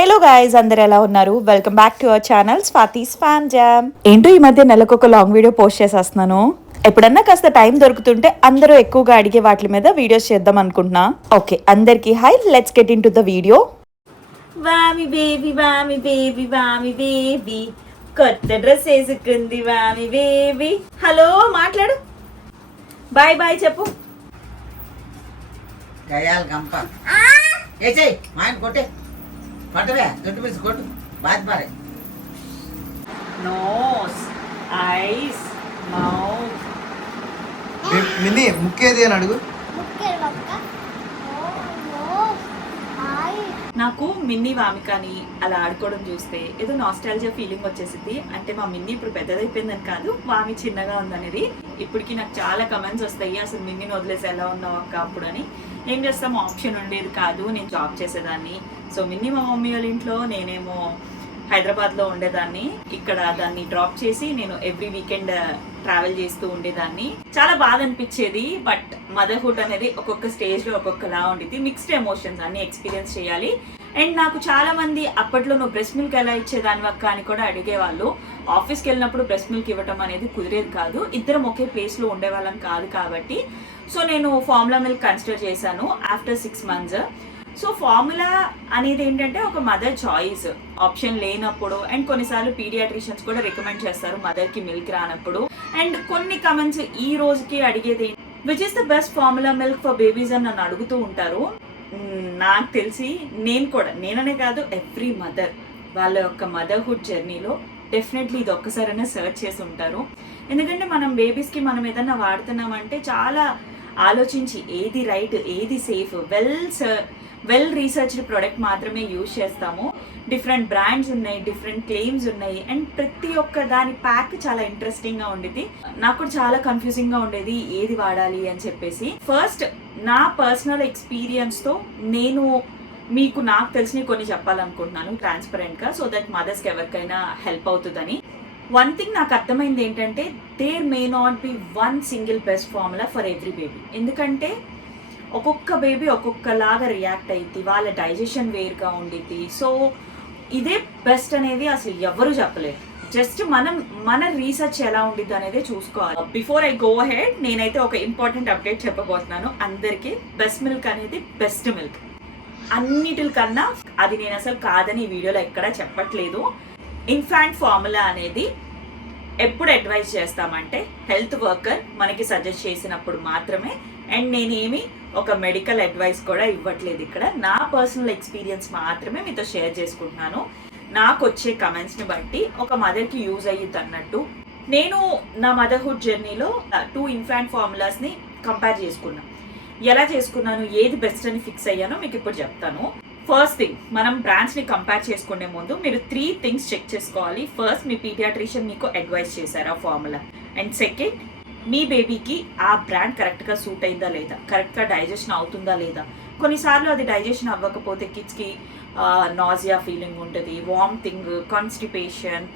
Hello guys, అందరు ఎలా ఉన్నారు? Welcome back to our channel Swathi's fan jam. ఏంటో ఈ మధ్య నెలకు ఒక లాంగ్ వీడియో పోస్ట్ చేసేస్తున్నాను. ఎప్పుడన్నా కాస్త టైం దొరుకుతుంటే అందరూ ఎక్కువగా అడిగే వాటి మీద వీడియోస్ చేద్దాం అనుకుంటున్నా. ఓకే, అందరికి hi, let's get into the video. వామి బేబీ వామి బేబీ వామి బేబీ కొత్త డ్రెస్ వేసుకుంది వామి బేబీ. హలో, మాట్లాడు. బాయ్ బాయ్ చెప్పు. గయాల్ గంప ఏచే మాయన్ కొట్టే పట్టవే గట్టి పిసి కొట్టు బాత్ పారే నోస్, ఐస్, మౌత్. మిన్ని ముక్కేది అని అడుగు. నాకు మిన్నీ వామికని అలా ఆడుకోవడం చూస్తే ఏదో నాస్టాలజియా ఫీలింగ్ వచ్చేసింది. అంటే మా మిన్నీ ఇప్పుడు పెద్దదైపోయిందని కాదు, వామి చిన్నగా ఉందనేది. ఇప్పటికి నాకు చాలా కమెంట్స్ వస్తాయి, అసలు మిన్నీని వదిలేసి ఎలా ఉన్నావు అక్క అప్పుడు అని. ఏం చేస్తాం, ఆప్షన్ ఉండేది కాదు, నేను జాబ్ చేసేదాన్ని. సో మిన్నీ మా మమ్మీ వాళ్ళ ఇంట్లో, నేనేమో హైదరాబాద్లో ఉండేదాన్ని. ఇక్కడ దాన్ని డ్రాప్ చేసి నేను ఎవ్రీ వీకెండ్ ట్రావెల్ చేస్తూ ఉండేదాన్ని. చాలా బాధ అనిపించేది. బట్ మదర్హుడ్ అనేది ఒక్కొక్క స్టేజ్లో ఒక్కొక్కలా ఉండేది. మిక్స్డ్ ఎమోషన్స్ అన్ని ఎక్స్పీరియన్స్ చేయాలి. అండ్ నాకు చాలా మంది అప్పట్లో నువ్వు బ్రెస్ట్ మిల్క్ ఎలా ఇచ్చేదాని అక్క అని కూడా అడిగేవాళ్ళు. ఆఫీస్కి వెళ్ళినప్పుడు బ్రెస్ట్ మిల్క్ ఇవ్వటం అనేది కుదిరేది కాదు, ఇద్దరం ఒకే ప్లేస్లో ఉండేవాళ్ళం కాదు కాబట్టి. సో నేను ఫార్ములా మిల్క్ కన్సిడర్ చేశాను ఆఫ్టర్ 6 months. సో ఫార్ములా అనేది ఏంటంటే ఒక మదర్ చాయిస్, ఆప్షన్ లేనప్పుడు. అండ్ కొన్నిసార్లు పీడియాట్రిషియన్స్ కూడా రికమెండ్ చేస్తారు మదర్కి మిల్క్ రానప్పుడు. అండ్ కొన్ని కమెంట్స్ ఈ రోజుకి అడిగేది, which is the best formula milk for babies అని నన్ను అడుగుతూ ఉంటారు. నాకు తెలిసి నేననే కాదు, ఎవ్రీ మదర్ వాళ్ళ యొక్క మదర్హుడ్ జర్నీలో డెఫినెట్లీ ఇది ఒక్కసారైనా సర్చ్ చేసి ఉంటారు. ఎందుకంటే మనం బేబీస్కి మనం ఏదన్నా వాడుతున్నామంటే చాలా ఆలోచించి ఏది రైట్, ఏది సేఫ్, వెల్ రీసెర్చ్డ్ ప్రోడక్ట్ మాత్రమే యూజ్ చేస్తాము. డిఫరెంట్ బ్రాండ్స్ ఉన్నాయి, డిఫరెంట్ క్లెయిమ్స్ ఉన్నాయి. అండ్ ప్రతి ఒక్క దాని ప్యాక్ చాలా ఇంట్రెస్టింగ్గా ఉండేది. నాకు కూడా చాలా కన్ఫ్యూజింగ్గా ఉండేది ఏది వాడాలి అని చెప్పేసి. ఫస్ట్ నా పర్సనల్ ఎక్స్పీరియన్స్తో నాకు తెలిసినవి కొన్ని చెప్పాలనుకుంటున్నాను ట్రాన్స్పరెంట్గా, సో దట్ మదర్స్కి ఎవరికైనా హెల్ప్ అవుతుందని. వన్ థింగ్ నాకు అర్థమైంది ఏంటంటే, there may not be one single best formula for every baby. ఎందుకంటే ఒక్కొక్క బేబీ ఒక్కొక్కలాగా రియాక్ట్ అయ్యింది, వాళ్ళ డైజెషన్ వేరుగా ఉండిద్ది. సో ఇదే బెస్ట్ అనేది అసలు ఎవరు చెప్పలేరు. జస్ట్ మన రీసెర్చ్ ఎలా ఉండిద్ది అనేది చూసుకోవాలి. బిఫోర్ ఐ గో హెడ్, నేనైతే ఒక ఇంపార్టెంట్ అప్డేట్ చెప్పబోతున్నాను అందరికీ. బెస్ట్ మిల్క్ అనేది బెస్ట్ మిల్క్ అన్నిటికన్నా. అది నేను అసలు కాదని ఈ వీడియోలో ఎక్కడా చెప్పట్లేదు. ఇన్ఫాంట్ ఫార్ములా అనేది ఎప్పుడు అడ్వైజ్ చేస్తామంటే హెల్త్ వర్కర్ మనకి సజెస్ట్ చేసినప్పుడు మాత్రమే. అండ్ నేనేమి ఒక మెడికల్ అడ్వైస్ కూడా ఇవ్వట్లేదు ఇక్కడ. నా పర్సనల్ ఎక్స్పీరియన్స్ మాత్రమే మీతో షేర్ చేసుకుంటున్నాను. నాకు వచ్చే కమెంట్స్ని బట్టి ఒక మదర్కి యూజ్ అయ్యిద్ది అన్నట్టు. నేను నా మదర్హుడ్ జర్నీలో 2 ఇన్ఫాంట్ ఫార్ములాస్ని కంపేర్ చేసుకున్నాను. ఎలా చేసుకున్నాను, ఏది బెస్ట్ అని ఫిక్స్ అయ్యానో మీకు ఇప్పుడు చెప్తాను. ఫస్ట్ థింగ్, మనం బ్రాండ్స్ని కంపేర్ చేసుకునే ముందు మీరు 3 things చెక్ చేసుకోవాలి. ఫస్ట్, మీ పీడియాట్రిషియన్ మీకు అడ్వైస్ చేశారా ఫార్ములా. అండ్ సెకండ్, మీ బేబీకి ఆ బ్రాండ్ కరెక్ట్గా సూట్ అయిందా లేదా, కరెక్ట్గా డైజెషన్ అవుతుందా లేదా. కొన్నిసార్లు అది డైజెషన్ అవ్వకపోతే కిడ్స్కి నాజియా ఫీలింగ్ ఉంటుంది, వామిటింగ్, కాన్స్టిపేషన్,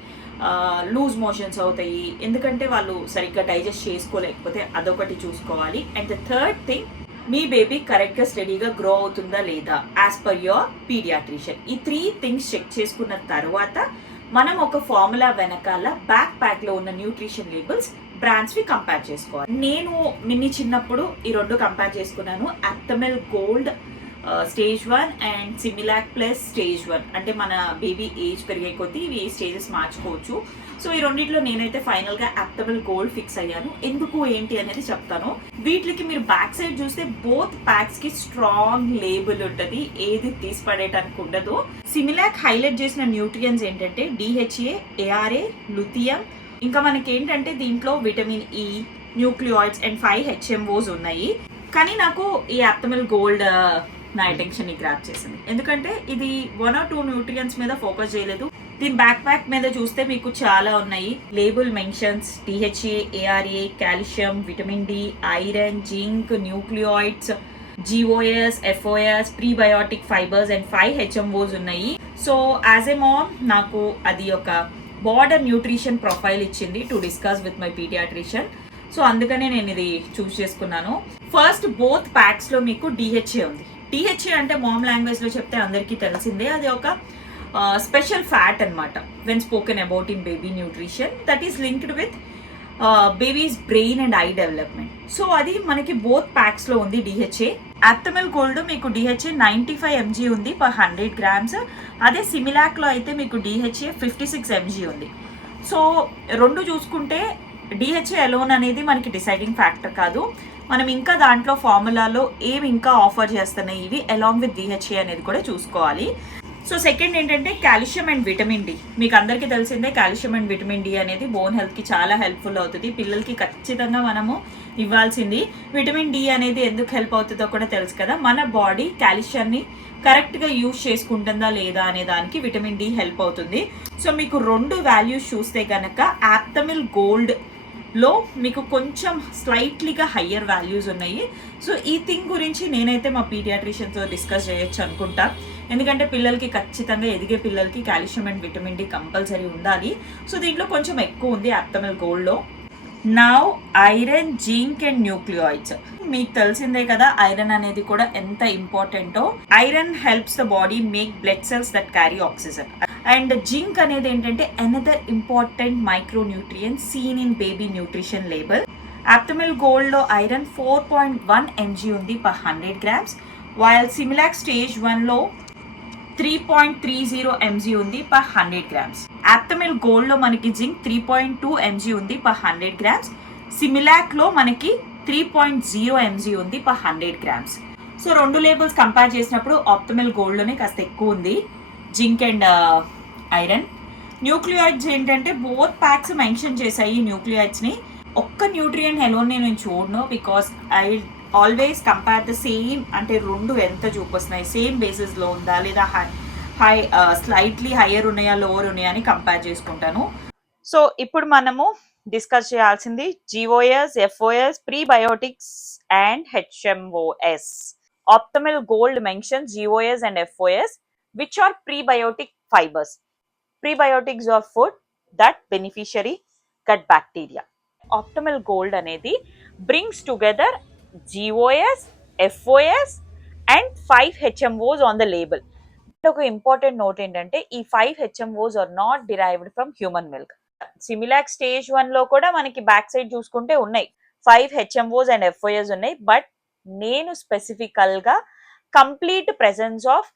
లూజ్ మోషన్స్ అవుతాయి. ఎందుకంటే వాళ్ళు సరిగ్గా డైజెస్ట్ చేసుకోలేకపోతే అదొకటి చూసుకోవాలి. And the third thing, me baby కరెక్ట్గా స్టడీగా గ్రో అవుతుందా లేదా యాజ్ పర్ యువర్ పీడియాట్రిషియన్. ఈ 3 things చెక్ చేసుకున్న తర్వాత మనం ఒక ఫార్ములా వెనకాల బ్యాక్ప్యాక్లో ఉన్న న్యూట్రిషన్ లేబుల్స్ బ్రాండ్స్వి కంపేర్ చేసుకోవాలి. నేను మిన్నీ చిన్నప్పుడు ఈ 2 కంపేర్ చేసుకున్నాను. Aptamil gold stage 1 and Similac plus stage 1. అంటే మన బేబీ ఏజ్ పెరిగే కొద్దీ ఇవి స్టేజెస్ మార్చుకోవచ్చు. సో ఈ రెండిట్లో నేనైతే ఫైనల్గా యాప్టమిల్ గోల్డ్ ఫిక్స్ అయ్యాను. ఎందుకు ఏంటి అనేది చెప్తాను. వీటికి మీరు బ్యాక్ సైడ్ చూస్తే బోత్ ప్యాక్స్కి స్ట్రాంగ్ లేబుల్ ఉంటుంది, ఏది తీసి పడేయడానికి ఉండదు. సిమిలాక్ హైలైట్ చేసిన న్యూట్రియన్స్ ఏంటంటే DHA, ARA, లుథియం. ఇంకా మనకి ఏంటంటే దీంట్లో విటమిన్ E, న్యూక్లియాయిడ్స్ అండ్ 5 HMOs ఉన్నాయి. కానీ నాకు ఈ యాప్టమిల్ గోల్డ్ నా అటెన్షన్ గ్రాప్ చేసింది. ఎందుకంటే ఇది 1 or 2 న్యూట్రియన్స్ మీద ఫోకస్ చేయలేదు. దీని బ్యాక్ ప్యాక్ మీద చూస్తే మీకు చాలా ఉన్నాయి. Label mentions DHA, ARA, calcium, vitamin D, iron, zinc, nucleotides, GOS, FOS, prebiotic fibres and 5 HMOs ఉన్నాయి. సో యాజ్ ఎ మామ్ నాకు అది ఒక బార్డర్ న్యూట్రిషన్ ప్రొఫైల్ ఇచ్చింది to discuss with my paediatrician. So అందుకనే నేను ఇది చూస్ చేసుకున్నాను. ఫస్ట్, బోత్ ప్యాక్స్లో మీకు DHA ఉంది. DHA అంటే మామ్ లాంగ్వేజ్లో చెప్తే అందరికీ తెలిసిందే, అది ఒక స్పెషల్ ఫ్యాట్ అనమాట when spoken about in baby nutrition that is linked with babies brain and I development. So అది మనకి బోత్ ప్యాక్స్లో ఉంది డిహెచ్ఏ. యాప్టమిల్ గోల్డ్ మీకు డిహెచ్ఏ 95 mg ఉంది per 100 grams. అదే సిమిలాక్లో అయితే మీకు డిహెచ్ఏ 56 mg ఉంది. సో రెండు చూసుకుంటే డిహెచ్ఏ అలోన్ అనేది మనకి డిసైడింగ్ ఫ్యాక్టర్ కాదు. మనం ఇంకా దాంట్లో ఫార్ములాలో ఏమి ఇంకా ఆఫర్ చేస్తున్నాయి ఇవి అలాంగ్ విత్ డిహెచ్ఏ అనేది కూడా చూసుకోవాలి. సో సెకండ్ ఏంటంటే కాల్షియం అండ్ విటమిన్ డి. మీకు అందరికీ తెలిసిందే కాల్షియం అండ్ విటమిన్ డి అనేది బోన్ హెల్త్కి చాలా హెల్ప్ఫుల్ అవుతుంది. పిల్లలకి ఖచ్చితంగా మనము ఇవ్వాల్సింది. విటమిన్ డి అనేది ఎందుకు హెల్ప్ అవుతుందో కూడా తెలుసు కదా. మన బాడీ కాల్షియాన్ని కరెక్ట్గా యూజ్ చేసుకుంటుందా లేదా అనే దానికి విటమిన్ డి హెల్ప్ అవుతుంది. సో మీకు రెండు వాల్యూస్ చూస్తే కనుక యాప్టమిల్ గోల్డ్లో మీకు కొంచెం స్లైట్లీగా హయ్యర్ వాల్యూస్ ఉన్నాయి. సో ఈ థింగ్ గురించి నేనైతే మా పీడియాట్రిషియన్తో డిస్కస్ చేయొచ్చు అనుకుంటా. ఎందుకంటే పిల్లలకి ఖచ్చితంగా ఎదిగే పిల్లలకి calcium and vitamin D compulsory ఉండాలి. సో దీంట్లో కొంచెం ఎక్కువ ఉంది యాప్టమిల్ గోల్డ్లో. Now iron, zinc and nucleotides. మీకు తెలిసిందే కదా ఐరన్ అనేది కూడా ఎంత ఇంపార్టెంటో. Iron helps the body make blood cells that carry oxygen. And zinc అనేది ఏంటంటే another important micro nutrient seen in baby nutrition label. Aptamil గోల్డ్లో ఐరన్ 4.1 mg ఉంది per 100 grams, while Similac stage 1లో 3.30 mg ఉంది per 100 grams. యాప్టమిల్ గోల్డ్లో మనకి zinc 3.2 mg ఉంది per 100 grams. సిమిలాక్లో మనకి 3.0 mg ఉంది per 100 grams. సో రెండు లేబుల్స్ కంపేర్ చేసినప్పుడు ఆప్టమిల్ గోల్డ్లోనే కాస్త ఎక్కువ ఉంది జింక్ అండ్ ఐరన్. న్యూక్లియాయిడ్స్ ఏంటంటే బోత్ ప్యాక్స్ మెన్షన్ చేశాయి న్యూక్లియాయిడ్స్ని. ఒక్క న్యూట్రియంట్ ఎలోన్ నేను చూడను, because I always compare the same, అంటే రెండు ఎంత చూపిస్తున్నాయి, సేమ్ బేసిస్లో ఉందా లేదా హై స్లైట్లీ హయ్యర్ ఉన్నాయా లోవర్ ఉన్నాయా అని కంపేర్ చేసుకుంటాను. సో ఇప్పుడు మనము డిస్కస్ చేయాల్సింది GOS, FOS, prebiotics and HMOS. Aptamil gold mentions GOS and FOS, which are prebiotic fibers. Prebiotics are food that beneficiary gut bacteria. Optimal gold అనేది brings together GOS, FOS and 5 HMOs on the label. ఒక important note ఏంటంటే ఈ 5 HMOs are not derived from human milk. Similac stage 1లో కూడా మనకి back side చూసుకుంటే ఉన్నాయి 5 HMOs and FOS ఉన్నాయి. బట్ నేను స్పెసిఫికల్గా complete presence of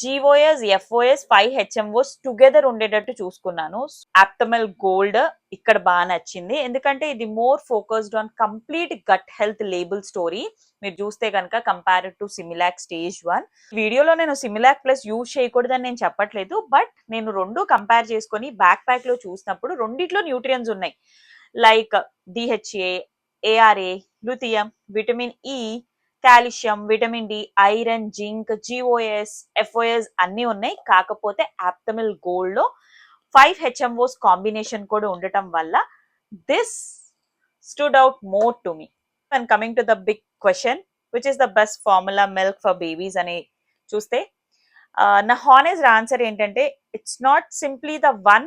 GOS, FOS, 5 HMOs together ఉండేటట్టు చూసుకున్నాను. యాప్టమిల్ గోల్డ్ ఇక్కడ బాగా నచ్చింది ఎందుకంటే ఇది more focused on complete gut health label story. మీరు చూస్తే కనుక కంపేర్డ్ టు సిమిలాక్ స్టేజ్ 1. వీడియోలో నేను సిమిలాక్ ప్లస్ యూజ్ చేయకూడదని నేను చెప్పట్లేదు, బట్ నేను రెండు కంపేర్ చేసుకొని బ్యాక్ ప్యాక్ లో చూసినప్పుడు రెండిట్లో న్యూట్రియన్స్ ఉన్నాయి. Like DHA, ARA, lutein, vitamin E, calcium, vitamin D, iron, zinc, GOS, FOS అన్నీ ఉన్నాయి. కాకపోతే యాప్టమిల్ గోల్డ్ లో 5 HMOs కాంబినేషన్ కూడా ఉండటం వల్ల this stood out more to me. And coming to the big question, which is the best formula milk for babies అని చూస్తే నా హానెస్ట్ ఆన్సర్ ఏంటంటే it's not simply the one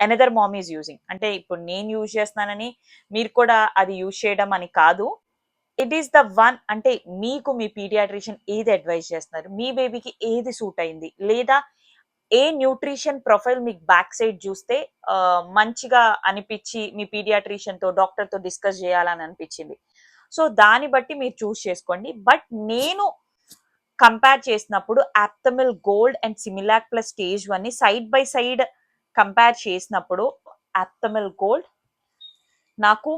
another mom is using. అంటే ఇప్పుడు నేను use చేస్తున్నానని మీరు కూడా అది యూజ్ చేయడం అని కాదు. ఇట్ ఈస్ ద వన్, అంటే మీకు మీ పీడియాట్రిషియన్ ఏది అడ్వైజ్ చేస్తున్నారు, మీ బేబీకి ఏది సూట్ అయింది, లేదా ఏ న్యూట్రిషన్ ప్రొఫైల్ మీకు బ్యాక్ సైడ్ చూస్తే మంచిగా అనిపించి మీ పీడియాట్రిషియన్తో డాక్టర్తో డిస్కస్ చేయాలని అనిపించింది. సో దాన్ని బట్టి మీరు చూస్ చేసుకోండి. బట్ నేను కంపేర్ చేసినప్పుడు యాప్టమిల్ gold and Similac plus stage 1ని సైడ్ బై సైడ్ కంపేర్ చేసినప్పుడు యాప్టమిల్ గోల్డ్ నాకు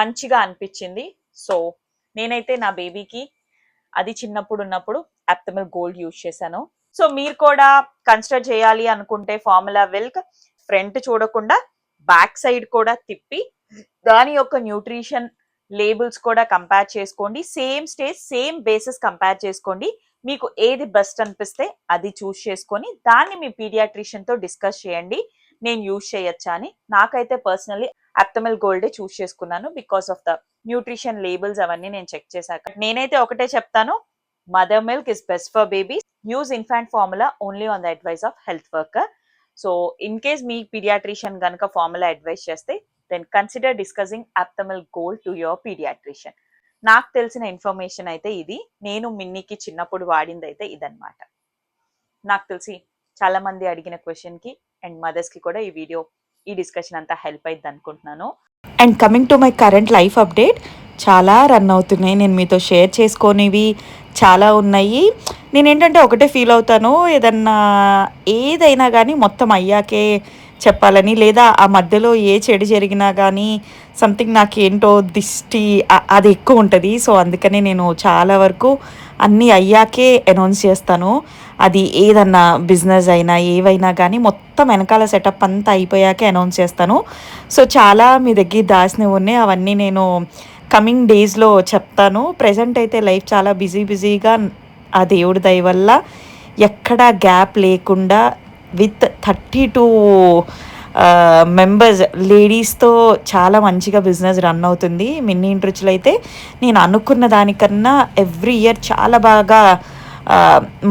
మంచిగా అనిపించింది. సో నేనైతే నా బేబీకి అది చిన్నప్పుడు ఉన్నప్పుడు యాప్టమిల్ గోల్డ్ యూజ్ చేశాను. సో మీరు కూడా కన్సిడర్ చేయాలి అనుకుంటే ఫార్ములా మిల్క్ ఫ్రంట్ చూడకుండా బ్యాక్ సైడ్ కూడా తిప్పి దాని యొక్క న్యూట్రిషన్ లేబుల్స్ కూడా కంపేర్ చేసుకోండి. Same stage same basis compare చేసుకోండి. మీకు ఏది బెస్ట్ అనిపిస్తే అది చూస్ చేసుకొని దాన్ని మీ పీడియాట్రిషియన్తో డిస్కస్ చేయండి నేను యూజ్ చేయొచ్చా అని. నాకైతే పర్సనల్లీ యాప్టమిల్ గోల్డే చూస్ చేసుకున్నాను because of the nutrition labels అవన్నీ నేను చెక్ చేశాక. నేనైతే ఒకటే చెప్తాను, mother milk is best for babies. Use infant formula only on the advice of health worker. So in case మీ పీడియాట్రిషియన్ కనుక ఫార్ములా అడ్వైస్ చేస్తే then consider discussing Aptamil gold to your paediatrician. నాకు తెలిసిన information అయితే ఇది. నేను మిన్నీకి చిన్నప్పుడు వాడింది అయితే ఇదన్నమాట. నాకు తెలిసి చాలా మంది అడిగిన క్వశ్చన్కి అండ్ మదర్స్కి కూడా ఈ డిస్కషన్ అంతా హెల్ప్ అయింది అనుకుంటున్నాను. And coming to my current life update, చాలా రన్ అవుతున్నాయి. నేను మీతో షేర్ చేసుకునేవి చాలా ఉన్నాయి. నేనేంటంటే ఒకటే ఫీల్ అవుతాను, ఏదైనా కానీ మొత్తం అయ్యాకే చెప్పాలని, లేదా ఆ మధ్యలో ఏ చెడు జరిగినా కానీ సంథింగ్ నాకేంటో దిష్టి అది ఎక్కువ ఉంటుంది. సో అందుకని నేను చాలా వరకు అన్నీ అయ్యాకే అనౌన్స్ చేస్తాను. అది ఏదన్నా బిజినెస్ అయినా ఏవైనా కానీ మొత్తం వెనకాల సెటప్ అంతా అయిపోయాకే అనౌన్స్ చేస్తాను. సో చాలా మీ దగ్గర దాచినవి ఉన్నాయి, అవన్నీ నేను కమింగ్ డేస్లో చెప్తాను. ప్రజెంట్ అయితే లైఫ్ చాలా బిజీగా ఆ దేవుడి దయ వల్ల ఎక్కడా గ్యాప్ లేకుండా విత్ 32 మెంబర్స్ లేడీస్తో చాలా మంచిగా బిజినెస్ రన్ అవుతుంది. మిన్నీ ఇంట్రుచులు అయితే నేను అనుకున్న దానికన్నా ఎవ్రీ ఇయర్ చాలా బాగా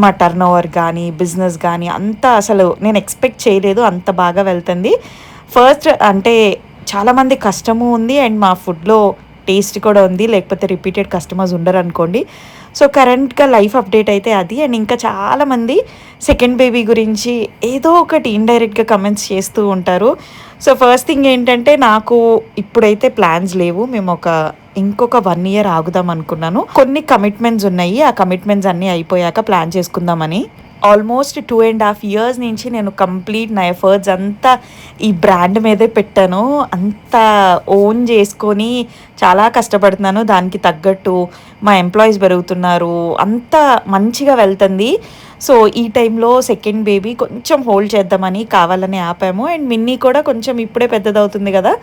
మా టర్న్ ఓవర్ కానీ బిజినెస్ కానీ అంతా అసలు నేను ఎక్స్పెక్ట్ చేయలేదు, అంత బాగా వెళ్తుంది. ఫస్ట్ అంటే చాలామంది కష్టము ఉంది అండ్ మా ఫుడ్లో టేస్ట్ కూడా ఉంది, లేకపోతే రిపీటెడ్ కస్టమర్స్ ఉండరు అనుకోండి. సో కరెంట్గా లైఫ్ అప్డేట్ అయితే అది. అండ్ ఇంకా చాలామంది సెకండ్ బేబీ గురించి ఏదో ఒకటి ఇండైరెక్ట్గా కమెంట్స్ చేస్తూ ఉంటారు. సో ఫస్ట్ థింగ్ ఏంటంటే నాకు ఇప్పుడైతే ప్లాన్స్ లేవు. మేము ఇంకొక 1 year ఆగుదాం అనుకున్నాను. కొన్ని కమిట్మెంట్స్ ఉన్నాయి, ఆ కమిట్మెంట్స్ అన్నీ అయిపోయాక ప్లాన్ చేసుకుందామని. ఆల్మోస్ట్ 2.5 years నుంచి నేను కంప్లీట్ నా ఎఫర్ట్స్ అంతా ఈ బ్రాండ్ మీదే పెట్టాను. అంతా ఓన్ చేసుకొని చాలా కష్టపడుతున్నాను. దానికి తగ్గట్టు మా ఎంప్లాయీస్ పెరుగుతున్నారు, అంతా మంచిగా వెళ్తుంది. సో ఈ టైంలో సెకండ్ బేబీ కొంచెం హోల్డ్ చేద్దామని కావాలని ఆపాము. అండ్ మిన్నీ కూడా కొంచెం ఇప్పుడే పెద్దదవుతుంది కదా,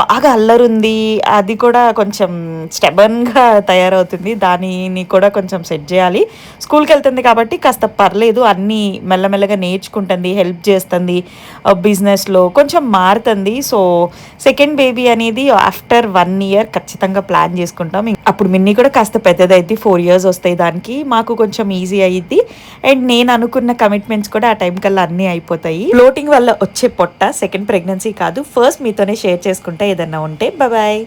బాగా అల్లరుంది, అది కూడా కొంచెం స్టెబన్గా తయారవుతుంది. దానిని కూడా కొంచెం సెట్ చేయాలి. స్కూల్కి వెళ్తుంది కాబట్టి కాస్త పర్లేదు, అన్నీ మెల్లమెల్లగా నేర్చుకుంటుంది, హెల్ప్ చేస్తుంది, బిజినెస్లో కొంచెం మారుతుంది. సో సెకండ్ బేబీ అనేది ఆఫ్టర్ 1 year ఖచ్చితంగా ప్లాన్ చేసుకుంటాం. అప్పుడు మిన్నీ కూడా కాస్త పెద్దదైద్ది, 4 years వస్తాయి దానికి, మాకు కొంచెం ఈజీ అయ్యిద్ది. అండ్ నేను అనుకున్న కమిట్మెంట్స్ కూడా ఆ టైం కల్లా అన్నీ అయిపోతాయి. ఫ్లోటింగ్ వల్ల వచ్చే పొట్ట సెకండ్ ప్రెగ్నెన్సీ కాదు, ఫస్ట్ మీతోనే షేర్ చేసుకుంటే ఏదన్నా ఉంటే. బాయ్.